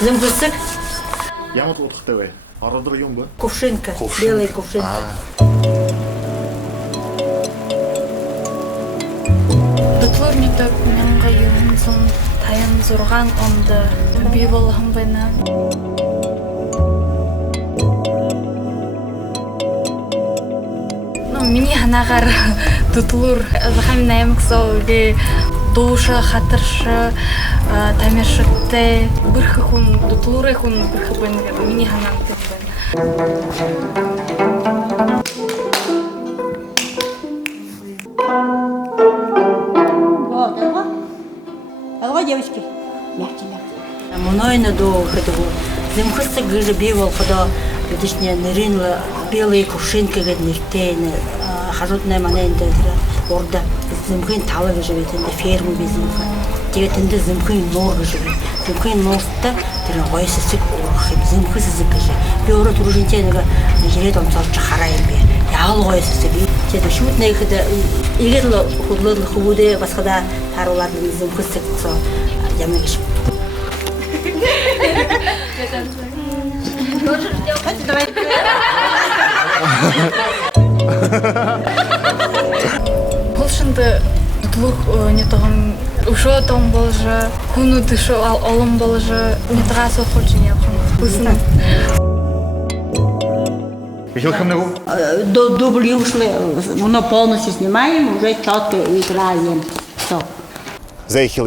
Зимгүсэг. Ямар удахтай вэ? Оролдор юм бэ? Кувшинка. Белая кувшинка. Дутлуурнуудад 1956 онд бий болсон байна. Миний ханаагаар дутлуур 68 гэсэн үгээ дууша, хатарша, тамиршигтай бүрх хүн дутлуурын хүн бүрх байна гэдэг миний ханаад тийм байна. Алга девочки. Мягкий. Мнойно до этого зимгүсэг гэж бий болоход мэдээчний нэрийн белая кувшинка гэдэг нэртэй харууднаа манай энэ урд зэмхийн тав гэж байдаг ферм бизнес. Тэгээд тэнд зэмхийн нуур гэж байна. Зэмхийн нууртай тэр гоё сэсэг уурах юм. Зэмхэн сэсэг гэж. Би өөрөө түрүүшинчээ нэг ирээд онцолж хараа юм бэ. Яавал гоё сэсэг. Тэгээд шүүд нэгэд игээл хөглөл хөвүүдээ басгада харуулаад зэмхэн сэсэг ямар гэж. Польшанд дутлуур нэтгэн өшөөдөн болж хүнүүд олон болж нэтгээс ухаж явах хүснэ. Еще хамнагу? Дубль ушли, мы полностью снимаем, уже четко играем. Все. Заехал.